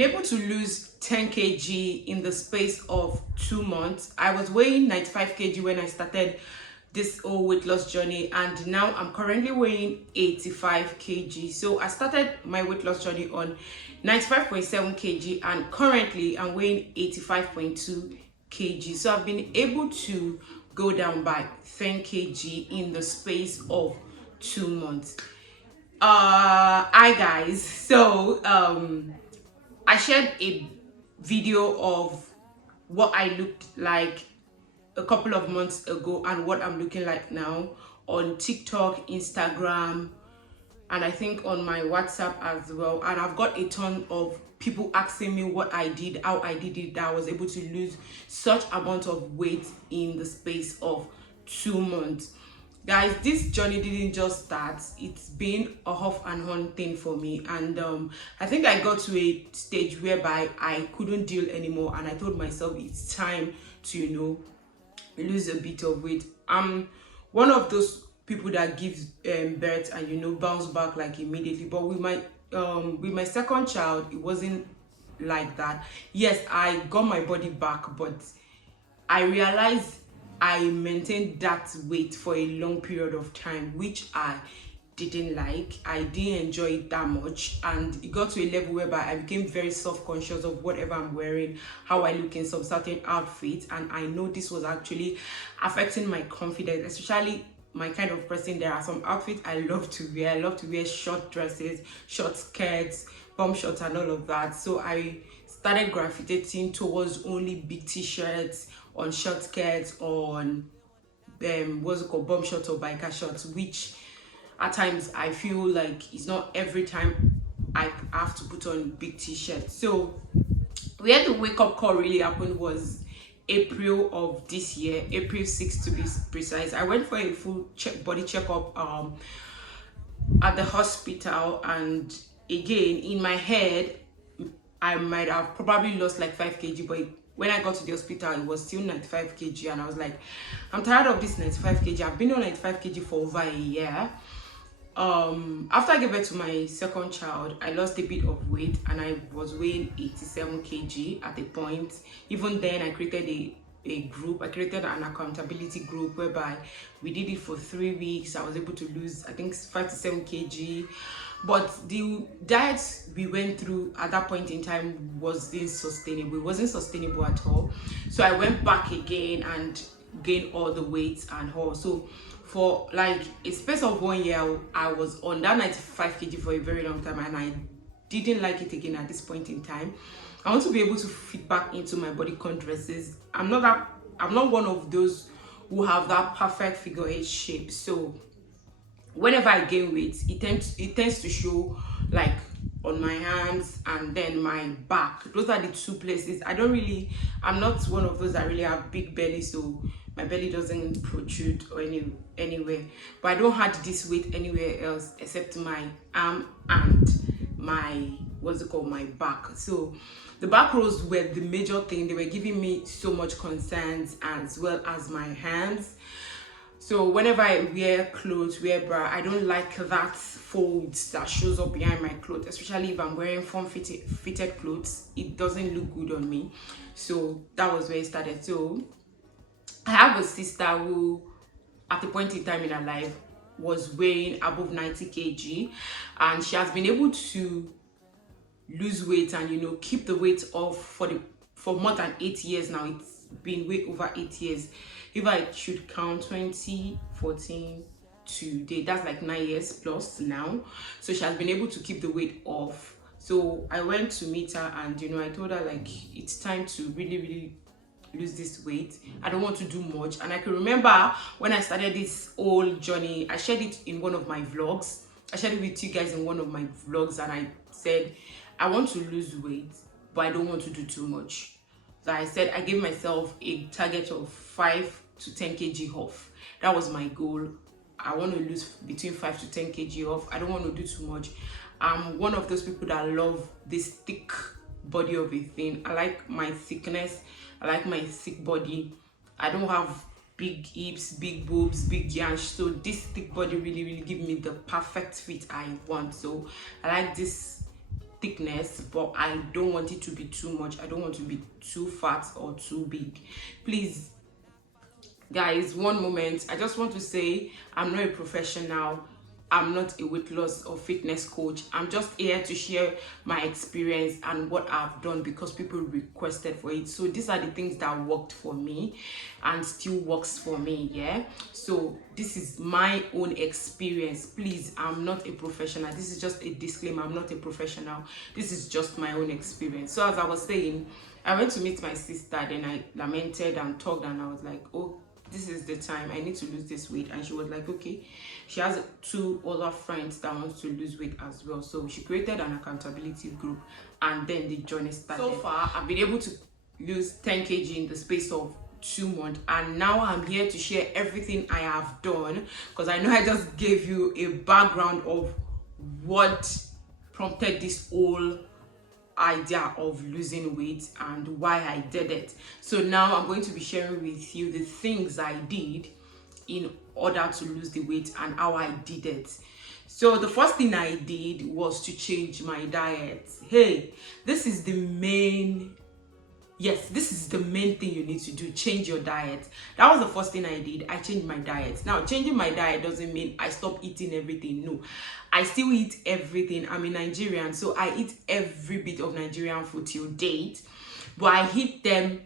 been able to lose 10 kg in the space of 2 months. I was weighing 95 kg when I started this whole weight loss journey, and now I'm currently weighing 85 kg. So I started my weight loss journey on 95.7 kg, and currently I'm weighing 85.2 kg. So I've been able to go down by 10 kg in the space of 2 months. Hi guys. So I shared a video of what I looked like a couple of months ago and what I'm looking like now on TikTok, Instagram, and I think on my WhatsApp as well. And I've got a ton of people asking me what I did, how I did it, that I was able to lose such amount of weight in the space of 2 months. Guys, this journey didn't just start. It's been a off and on thing for me, and I think I got to a stage whereby I couldn't deal anymore, and I told myself it's time to lose a bit of weight. I'm one of those people that gives birth and bounce back like immediately, but with my second child it wasn't like that. Yes, I got my body back, but I realized I maintained that weight for a long period of time, which I didn't like. I didn't enjoy it that much, and it got to a level whereby I became very self-conscious of whatever I'm wearing, how I look in some certain outfits, and I know this was actually affecting my confidence, especially my kind of person. There are some outfits I love to wear. I love to wear short dresses, short skirts, bum shorts, and all of that. So I started gravitating towards only big t-shirts, on short skirts, on what's it called, bum shorts or biker shorts, which at times I feel like it's not every time I have to put on big t-shirts. So where the wake up call really happened was April of this year, April 6th to be precise. I went for a full body checkup at the hospital, and again in my head I might have probably lost like 5 kg, but when I got to the hospital it was still 95 kg, and I was like, I'm tired of this 95 kg. I've been on 95 kg for over a year. After I gave birth to my second child, I lost a bit of weight, and I was weighing 87 kg at a point. Even then I created a group. I created an accountability group whereby we did it for 3 weeks. I was able to lose, I think, 5 to 7 kg. But the diet we went through at that point in time wasn't sustainable. It wasn't sustainable at all. So I went back again and gained all the weight and all. So for like a space of 1 year, I was on that 95 kg for a very long time, and I didn't like it again at this point in time. I want to be able to fit back into my bodycon dresses. I'm not one of those who have that perfect figure 8 shape. So whenever I gain weight, it tends to show like on my hands and then my back. Those are the two places. I'm not one of those that really have big belly, so my belly doesn't protrude or anywhere. But I don't have this weight anywhere else except my arm and my my back. So the back rolls were the major thing. They were giving me so much concerns, as well as my hands. So whenever I wear clothes, wear bra, I don't like that fold that shows up behind my clothes, especially if I'm wearing fitted clothes. It doesn't look good on me. So that was where it started. So I have a sister who, at a point in time in her life, was weighing above 90 kg, and she has been able to lose weight and keep the weight off for more than 8 years now. It's been way over 8 years. If I should count 2014 to date, that's like 9 years plus now. So she has been able to keep the weight off. So I went to meet her, and I told her like, it's time to really lose this weight. I don't want to do much. And I can remember when I started this whole journey, I shared it in one of my vlogs. I shared it with you guys in one of my vlogs, and I said I want to lose weight, but I don't want to do too much. So I said I gave myself a target of 5 to 10 kg off. That was my goal. I want to lose between 5 to 10 kg off. I don't want to do too much. I'm one of those people that love this thick body of a thing. I like my thickness. I like my thick body. I don't have big hips, big boobs, big yansh. So this thick body really give me the perfect fit I want. So I like this thickness, but I don't want it to be too much. I don't want to be too fat or too big. Please, guys, one moment. I just want to say I'm not a professional. I'm not a weight loss or fitness coach. I'm just here to share my experience and what I've done because people requested for it. So these are the things that worked for me and still works for me. Yeah, so this is my own experience. Please, I'm not a professional. This is just a disclaimer. I'm not a professional. This is just my own experience. So as I was saying, I went to meet my sister, then I lamented and talked, and I was like, oh, this is the time I need to lose this weight. And she was like, okay. She has 2 other friends that wants to lose weight as well, so she created an accountability group, and then the journey started. So far I've been able to lose 10 kg in the space of 2 months, and now I'm here to share everything I have done, because I know I just gave you a background of what prompted this whole idea of losing weight and why I did it. So now I'm going to be sharing with you the things I did in order to lose the weight and how I did it. So the first thing I did was to change my diet. Hey, this is the main thing you need to do. Change your diet. That was the first thing I did. I changed my diet. Now, changing my diet doesn't mean I stop eating everything. No, I still eat everything. I'm a Nigerian, so I eat every bit of Nigerian food till date, but I eat them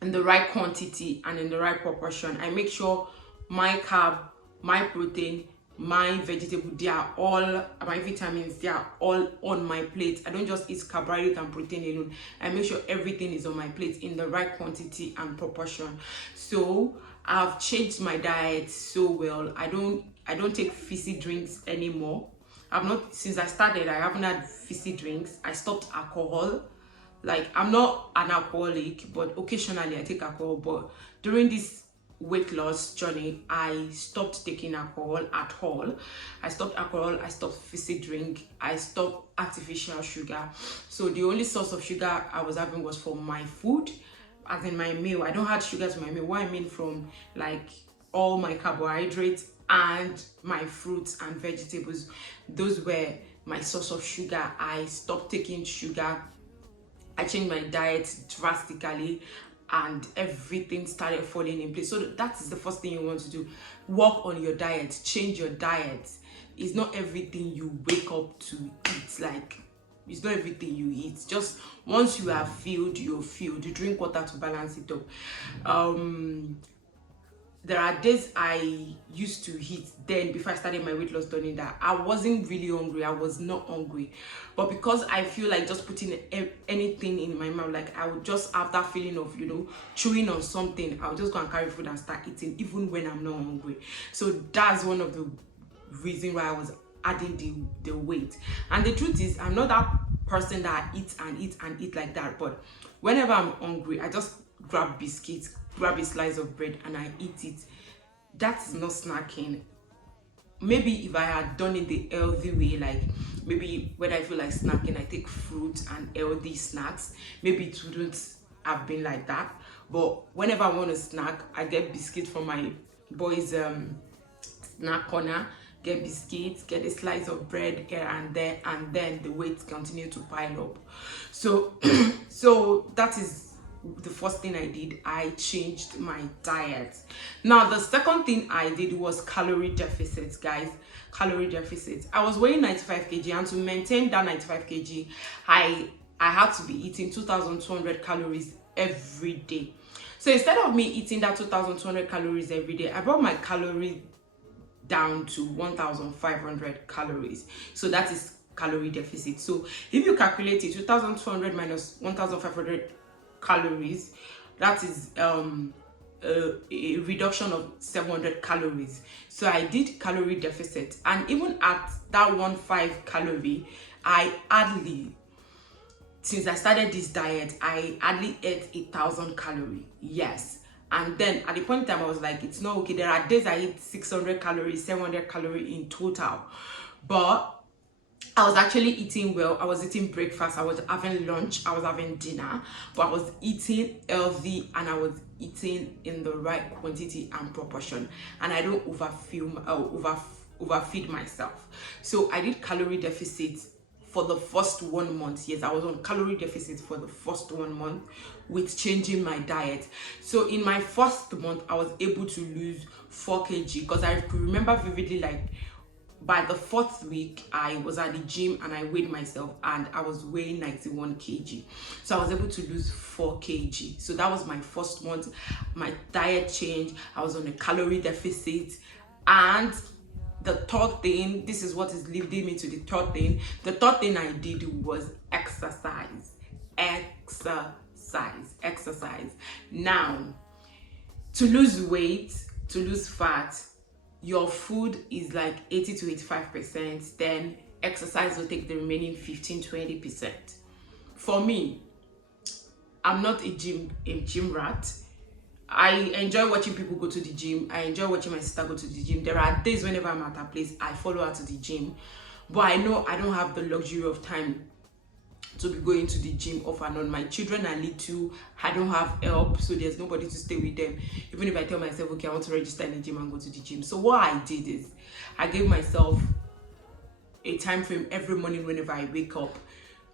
in the right quantity and in the right proportion. I make sure my carb, my protein, my vegetable, they are all, my vitamins, they are all on my plate. I don't just eat carbohydrate and protein alone. I make sure everything is on my plate in the right quantity and proportion. So I've changed my diet so well. I don't take fizzy drinks anymore. Since I started, I haven't had fizzy drinks. I stopped alcohol. Like, I'm not an alcoholic, but occasionally I take alcohol. But during this weight loss journey, I stopped taking alcohol at all. I stopped alcohol, I stopped fizzy drink, I stopped artificial sugar. So the only source of sugar I was having was from my food, as in my meal. I don't add sugar to my meal. What I mean, from like all my carbohydrates and my fruits and vegetables, those were my source of sugar. I stopped taking sugar. I changed my diet drastically, and everything started falling in place. So that is the first thing you want to do. Work on your diet. Change your diet. It's not everything you wake up to eat. Like, it's not everything you eat. Just once you are filled, you're filled. You drink water to balance it up. There are days I used to eat then, before I started my weight loss journey, that I wasn't really hungry. I was not hungry. But because I feel like just putting anything in my mouth, like I would just have that feeling of, chewing on something, I'll just go and carry food and start eating, even when I'm not hungry. So that's one of the reasons why I was adding the weight. And the truth is, I'm not that person that eats and eats and eat like that. But whenever I'm hungry, I just grab biscuits, grab a slice of bread, and I eat it. That's not snacking. Maybe if I had done it the healthy way, like maybe when I feel like snacking, I take fruit and healthy snacks, maybe it wouldn't have been like that. But whenever I want to snack, I get biscuits from my boys' snack corner, get biscuits, get a slice of bread here and there, and then the weight continue to pile up. So so that is the first thing I did. I changed my diet. Now the second thing I did was calorie deficit, guys. Calorie deficit. I was weighing 95 kg, and to maintain that 95 kg, I had to be eating 2,200 calories every day. So instead of me eating that 2,200 calories every day, I brought my calories down to 1,500 calories. So that is calorie deficit. So if you calculate it, 2,200 minus 1,500 calories, that is a reduction of 700 calories. So I did calorie deficit, and even at that 15 calorie, I hardly, since I started this diet, I hardly ate 1,000 calories. Yes. And then at the point in time, I was like, it's not okay. There are days I eat 600 calories, 700 calories in total. But I was actually eating well. I was eating breakfast, I was having lunch, I was having dinner, but I was eating healthy, and I was eating in the right quantity and proportion, and I don't overfeed myself. So I did calorie deficit for the first 1 month. Yes, I was on calorie deficit for the first 1 month with changing my diet. So in my first month, I was able to lose 4 kg, because I could remember vividly, like by the 4th week, I was at the gym and I weighed myself and I was weighing 91 kg. So I was able to lose 4 kg. So that was my first month. My diet changed. I was on a calorie deficit. And the third thing, this is what is leading me to the third thing. The third thing I did was exercise. Exercise. Now, to lose weight, to lose fat, your food is like 80 to 85%, then exercise will take the remaining 15-20%. For me, I'm not a gym rat. I enjoy watching people go to the gym. I enjoy watching my sister go to the gym. There are days whenever I'm at her place, I follow her to the gym. But I know I don't have the luxury of time to be going to the gym off and on. My children are little, I don't have help, so there's nobody to stay with them. Even if I tell myself, okay, I want to register in the gym and go to the gym. So what I did is, I gave myself a time frame every morning whenever I wake up,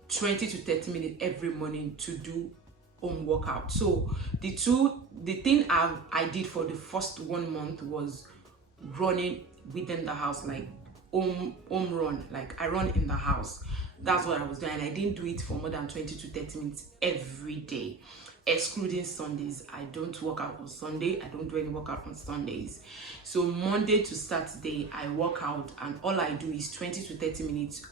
20 to 30 minutes every morning to do home workout. So the thing I did for the first 1 month was running within the house, like home run. Like I run in the house. That's what I was doing, and I didn't do it for more than 20 to 30 minutes every day, excluding Sundays. I don't work out on Sunday. I don't do any workout on Sundays. So Monday to Saturday, I work out, and all I do is 20 to 30 minutes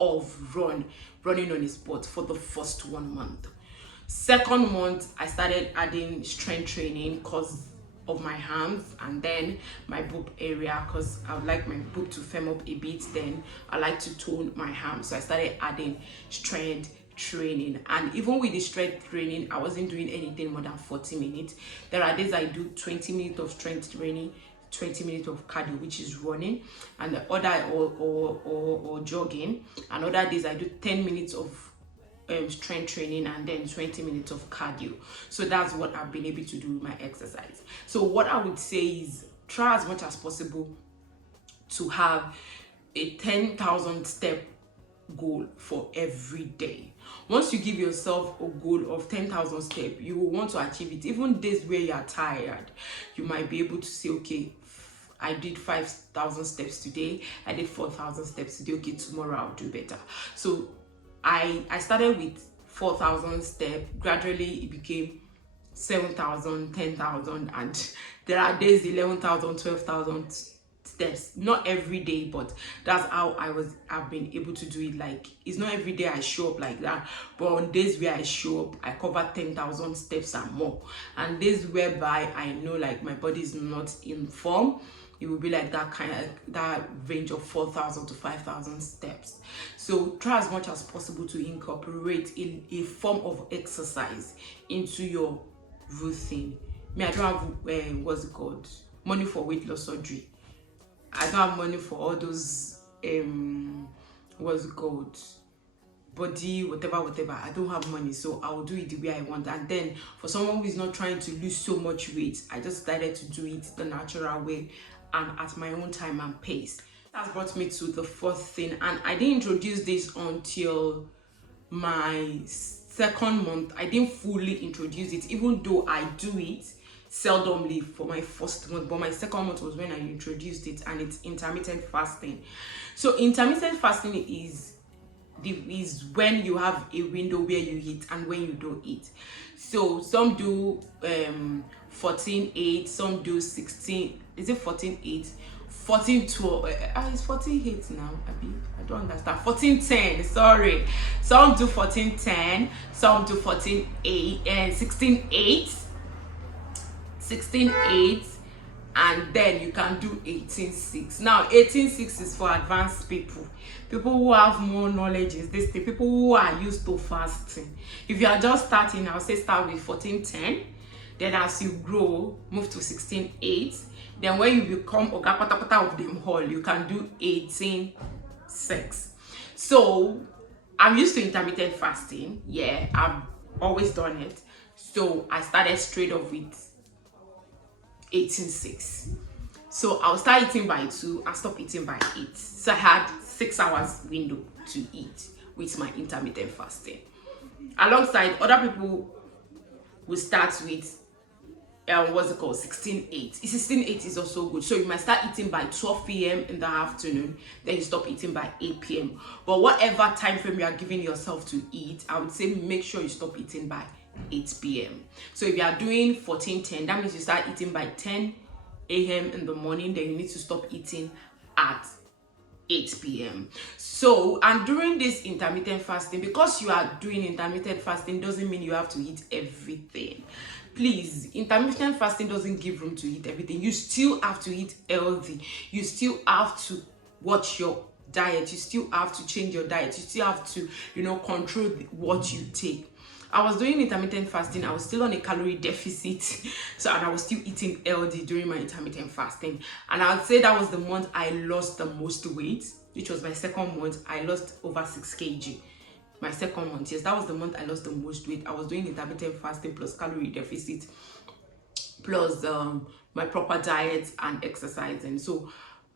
of running on a spot for the first 1 month. Second month, I started adding strength training because of my hands and then my boob area, because I would like my boob to firm up a bit. Then I like to tone my arms, so I started adding strength training. And even with the strength training, I wasn't doing anything more than 40 minutes. There are days I do 20 minutes of strength training, 20 minutes of cardio, which is running, and the other or jogging. And other days I do 10 minutes of strength training and then 20 minutes of cardio. So that's what I've been able to do with my exercise. So what I would say is, try as much as possible to have a 10,000 step goal for every day. Once you give yourself a goal of 10,000 steps, you will want to achieve it. Even days where you are tired, you might be able to say, okay, I did 5,000 steps today, I did 4,000 steps today, okay, tomorrow I'll do better. So I started with 4,000 steps. Gradually it became 7,000, 10,000, and there are days 11,000, 12,000 steps. Not every day, but that's how I've been able to do it. Like, it's not every day I show up like that, but on days where I show up, I cover 10,000 steps and more. And days whereby I know like my body is not in form, it will be like that range of 4,000 to 5,000 steps. So try as much as possible to incorporate a form of exercise into your routine. Me, I don't have what's it called, money for weight loss surgery. I don't have money for all those what's it called, body whatever. I don't have money, so I'll do it the way I want. And then for someone who is not trying to lose so much weight, I just decided to do it the natural way and at my own time and pace. That's brought me to the fourth thing, and I didn't introduce this until my second month. I didn't fully introduce it, even though I do it seldomly for my first month, but my second month was when I introduced it, and it's intermittent fasting. So intermittent fasting is when you have a window where you eat and when you don't eat. So some do 14-8, some do 16. Is it 14-8? 14-12. It's 14-8 now. I don't understand. 14-10. Sorry. Some do 14-10. Some do 14-8 and 16-8. 16-8. And then you can do 18-6. Now 18-6 is for advanced people who have more knowledge is this thing, people who are used to fasting. If you are just starting, I'll say start with 14-10, then as you grow, move to 16-8. Then when you become oga patapata of them all, you can do 18-6. So I'm used to intermittent fasting. Yeah, I've always done it. So I started straight off with 18-6. So I'll start eating by 2 and stop eating by 8. So I had 6 hours window to eat with my intermittent fasting. Alongside, other people will start with what's it called, 16-8. 16-8 is also good. So you might start eating by 12 p.m. in the afternoon, then you stop eating by 8 p.m. But whatever time frame you are giving yourself to eat, I would say make sure you stop eating by 8 p.m. So if you are doing 14-10, that means you start eating by 10 a.m. in the morning, then you need to stop eating at 8 p.m. So, and during this intermittent fasting, because you are doing intermittent fasting doesn't mean you have to eat everything. Please, intermittent fasting doesn't give room to eat everything. You still have to eat healthy. You still have to watch your diet. You still have to change your diet. You still have to, control what you take. I was doing intermittent fasting. I was still on a calorie deficit. So, and I was still eating healthy during my intermittent fasting. And I would say that was the month I lost the most weight, which was my second month. I lost over 6 kg. My second month, yes, that was the month I lost the most weight. I was doing intermittent fasting plus calorie deficit plus my proper diet and exercising. So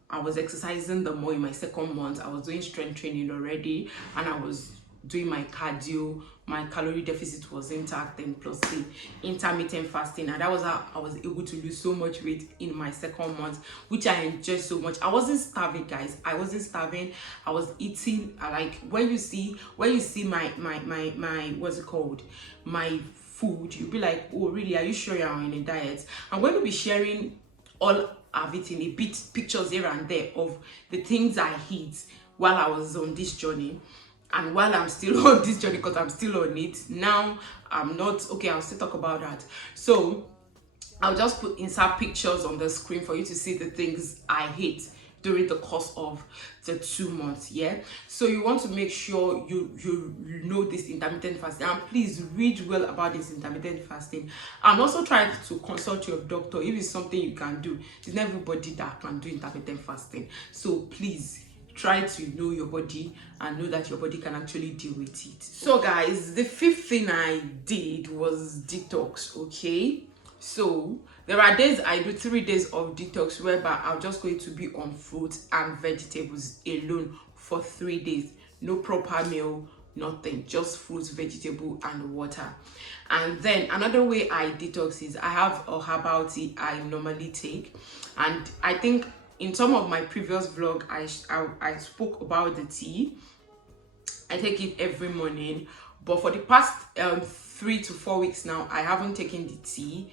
I was exercising the more in my second month. I was doing strength training already, and I was doing my cardio. My calorie deficit was intact, and plus the intermittent fasting, and that was how I was able to lose so much weight in my second month, which I enjoyed so much. I wasn't starving, guys. I wasn't starving. I was eating. Like when you see my what's it called, my food, you'll be like, oh really, are you sure you're on a diet? I'm going to be sharing all I've eaten, a bit pictures here and there of the things I eat while I was on this journey. And while I'm still on this journey, because I'm still on it now, I'm not okay. I'll still talk about that. So I'll just insert pictures on the screen for you to see the things I ate during the course of the 2 months. Yeah, so you want to make sure you know this intermittent fasting, and please read well about this intermittent fasting, and also try to consult your doctor if it's something you can do. It's not everybody that can do intermittent fasting, so please try to know your body and know that your body can actually deal with it. So guys, the 5th thing I did was detox. Okay, so there are days I do 3 days of detox whereby I'm just going to be on fruits and vegetables alone for 3 days. No proper meal, nothing, just fruits, vegetable and water. And then another way I detox is I have a herbal tea I normally take, and I think in some of my previous vlog I spoke about the tea. I take it every morning, but for the past 3 to 4 weeks now I haven't taken the tea.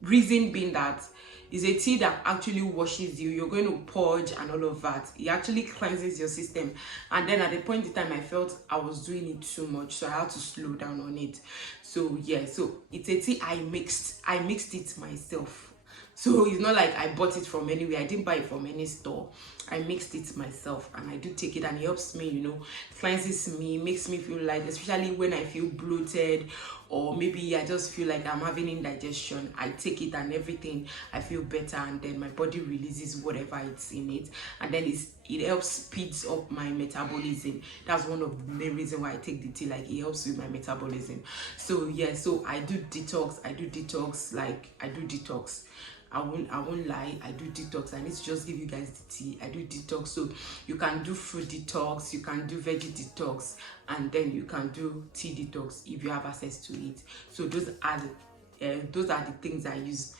Reason being that is a tea that actually washes you. You're going to purge and all of that. It actually cleanses your system. And then at the point in time I felt I was doing it too much, so I had to slow down on it. So yeah, so it's a tea I mixed it myself. So it's not like I bought it from anywhere. I didn't buy it from any store. I mixed it myself, and I do take it, and it helps me, cleanses me, makes me feel light, especially when I feel bloated, or maybe I just feel like I'm having indigestion. I take it and everything, I feel better, and then my body releases whatever it's in it, and then it helps speeds up my metabolism. That's one of the main reasons why I take the tea. Like, it helps with my metabolism. So yeah, so I do detox. I won't lie, I do detox. I need to just give you guys the tea. I do detox. So you can do fruit detox, you can do veggie detox, and then you can do tea detox if you have access to it. So those are the things I use.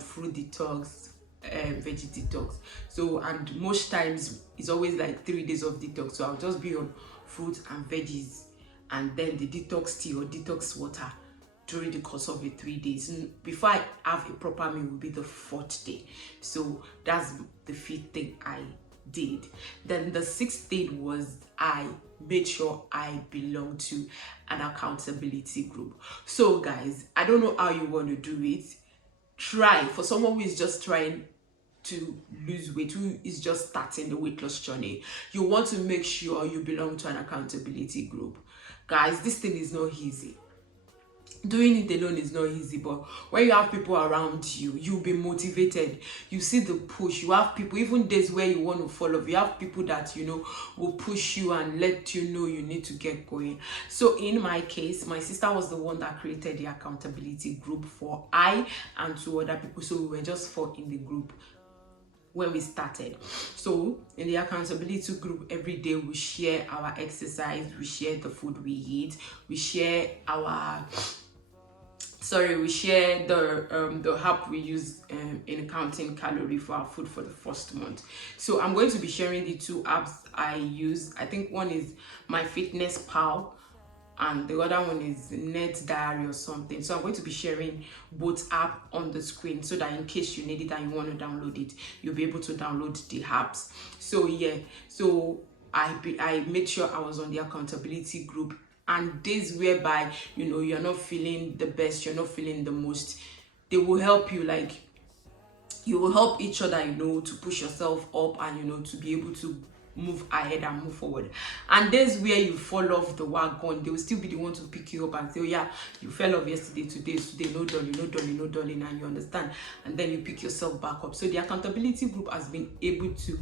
Fruit detox, veggie detox. So, and most times it's always like 3 days of detox. So I'll just be on fruit and veggies, and then the detox tea or detox water during the course of the 3 days. Before I have a proper meal will be the 4th day. So that's the 5th thing I did. Then the 6th thing was I made sure I belong to an accountability group. So guys, I don't know how you want to do it. Try, for someone who is just trying to lose weight, who is just starting the weight loss journey, you want to make sure you belong to an accountability group. Guys, this thing is not easy. Doing it alone is not easy, but when you have people around you, you'll be motivated. You see the push. You have people, even days where you want to fall off, you have people that will push you and let you know you need to get going. So in my case, my sister was the one that created the accountability group for I and 2 other people. So we were just 4 in the group. when we started. So in the accountability group, every day we share our exercise, we share the food we eat, we share we share the app we use in counting calorie for our food for the first month. So I'm going to be sharing the two apps I use. I think one is My Fitness Pal and the other one is Net Diary or something. So I'm going to be sharing both app on the screen so that in case you need it and you want to download it, you'll be able to download the apps. So yeah, so I made sure I was on the accountability group, and days whereby you're not feeling the best, you're not feeling the most, they will help you, like you will help each other, to push yourself up and to be able to move ahead and move forward. And days where you fall off the wagon, they will still be the one to pick you up and say, oh yeah, you fell off yesterday, today, no darling, no darling, no darling, and you understand, and then you pick yourself back up. So the accountability group has been able to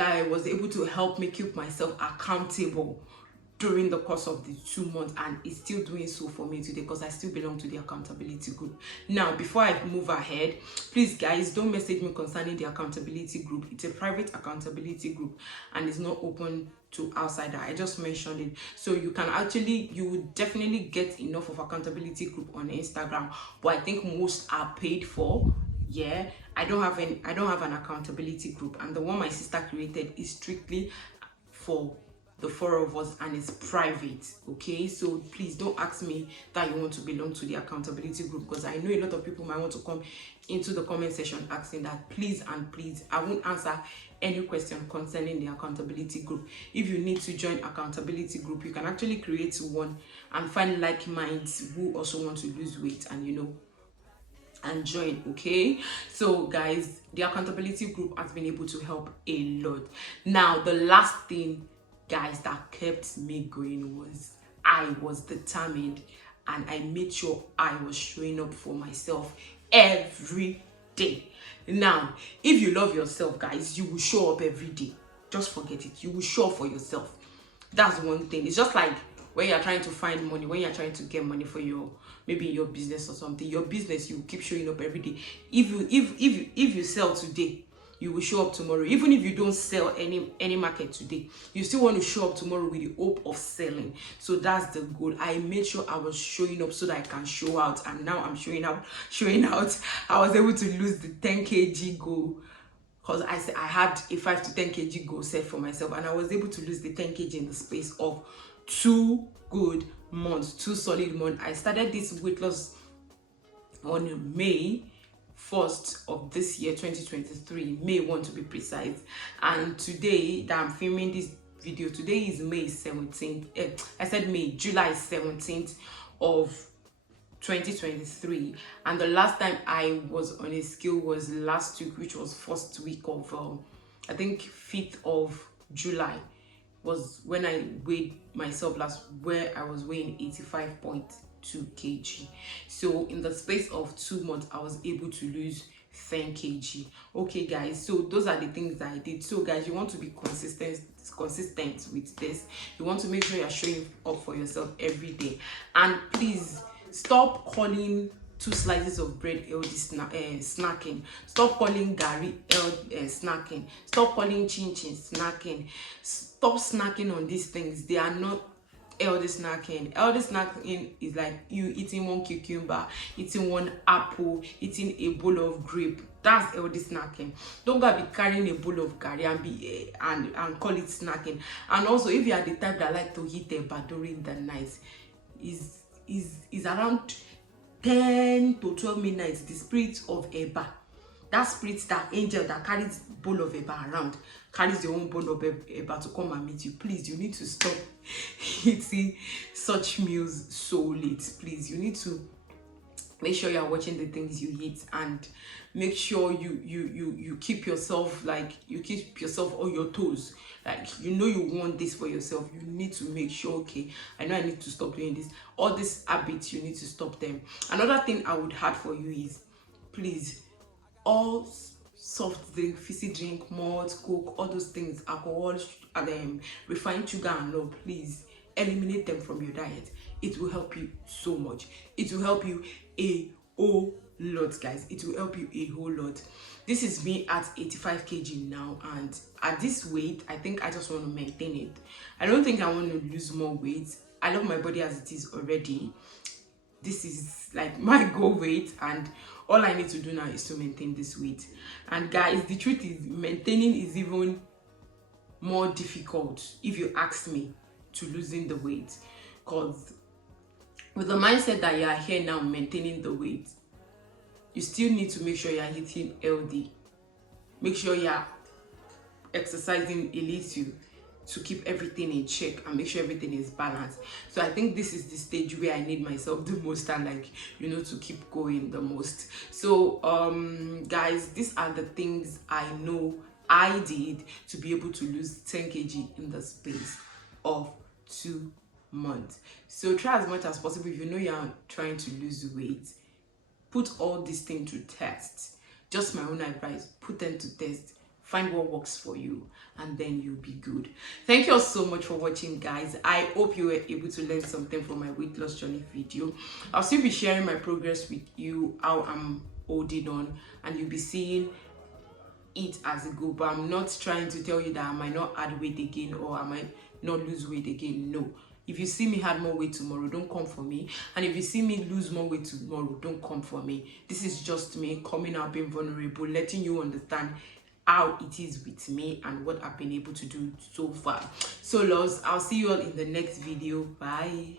I was able to help me keep myself accountable during the course of the 2 months, and it's still doing so for me today because I still belong to the accountability group. Now, before I move ahead, please guys, don't message me concerning the accountability group. It's a private accountability group and it's not open to outsider. I just mentioned it. So you would definitely get enough of accountability group on Instagram, but I think most are paid for. Yeah, I don't have an accountability group, and the one my sister created is strictly for the 4 of us and it's private. Okay, so please don't ask me that you want to belong to the accountability group, because I know a lot of people might want to come into the comment section asking that. Please and please, I won't answer any question concerning the accountability group. If you need to join accountability group, you can actually create one and find like minds who also want to lose weight and join. Okay, so guys, the accountability group has been able to help a lot. Now, the last thing, guys, that kept me going was I was determined, and I made sure I was showing up for myself every day. Now, if you love yourself, guys, you will show up every day. Just forget it. You will show up for yourself. That's one thing. It's just like when you're trying to find money, when you're trying to get money for maybe your business or something. Your business, you keep showing up every day. If you sell today, you will show up tomorrow. Even if you don't sell any market today, you still want to show up tomorrow with the hope of selling. So that's the goal. I made sure I was showing up so that I can show out, and now I'm showing out. I was able to lose the 10 kg goal, because I said I had a 5 to 10 kg goal set for myself, and I was able to lose the 10 kg in the space of 2 good months, 2 solid months. I started this weight loss on May 1st of this year, 2023, May 1 to be precise. And today that I'm filming this video, today is May 17th. July 17th of 2023, and the last time I was on a scale was last week, which was first week of I think 5th of July was when I weighed myself last, where I was weighing 85.2 kg. So in the space of 2 months, I was able to lose 10 kg. Okay guys, so those are the things that I did. So guys, you want to be consistent with this. You want to make sure you're showing up for yourself every day. And please stop calling 2 slices of bread healthy snacking. Stop calling gari snacking. Stop calling chin chin snacking. Stop snacking on these things. They are not healthy snacking. Healthy snacking is like you eating 1 cucumber, eating 1 apple, eating a bowl of grape. That's healthy snacking. Don't go be carrying a bowl of curry and call it snacking. And also, if you are the type that like to eat eba during the night, is around 10 to 12 midnight, the spirit of eba, that spirit, that angel that carries bowl of eba around, carries your own bowl of eba to come and meet you. Please, you need to stop eating such meals so late. Please, you need to make sure you are watching the things you eat, and make sure you keep yourself, like you keep yourself on your toes. Like, you want this for yourself. You need to make sure, okay, I know I need to stop doing this. All these habits, you need to stop them. Another thing I would add for you is, please, all soft drink, fizzy drink, malt, coke, all those things, alcohol, and refined sugar and all, please eliminate them from your diet. It will help you so much. It will help you a whole lot, guys. It will help you a whole lot. This is me at 85 kg now, and at this weight I think I just want to maintain it. I don't think I want to lose more weight. I love my body as it is already. This is like my goal weight, and all I need to do now is to maintain this weight. And guys, the truth is, maintaining is even more difficult, if you ask me, to losing the weight, because with the mindset that you are here now maintaining the weight, you still need to make sure you are eating healthy, make sure you are exercising a little to keep everything in check and make sure everything is balanced. So I think this is the stage where I need myself the most, and like, you know, to keep going the most. So guys, these are the things I know I did to be able to lose 10 kg in the space of 2 months. So try as much as possible. If you know you're trying to lose weight, put all these things to test. Just my own advice, put them to test, find what works for you, and then you'll be good. Thank you all so much for watching, guys. I hope you were able to learn something from my weight loss journey video. I'll still be sharing my progress with you, how I'm holding on, and you'll be seeing it as a go. But I'm not trying to tell you that I might not add weight again or I might not lose weight again. No. If you see me add more weight tomorrow, don't come for me. And if you see me lose more weight tomorrow, don't come for me. This is just me coming out, being vulnerable, letting you understand how it is with me and what I've been able to do so far. So loves, I'll see you all in the next video. Bye.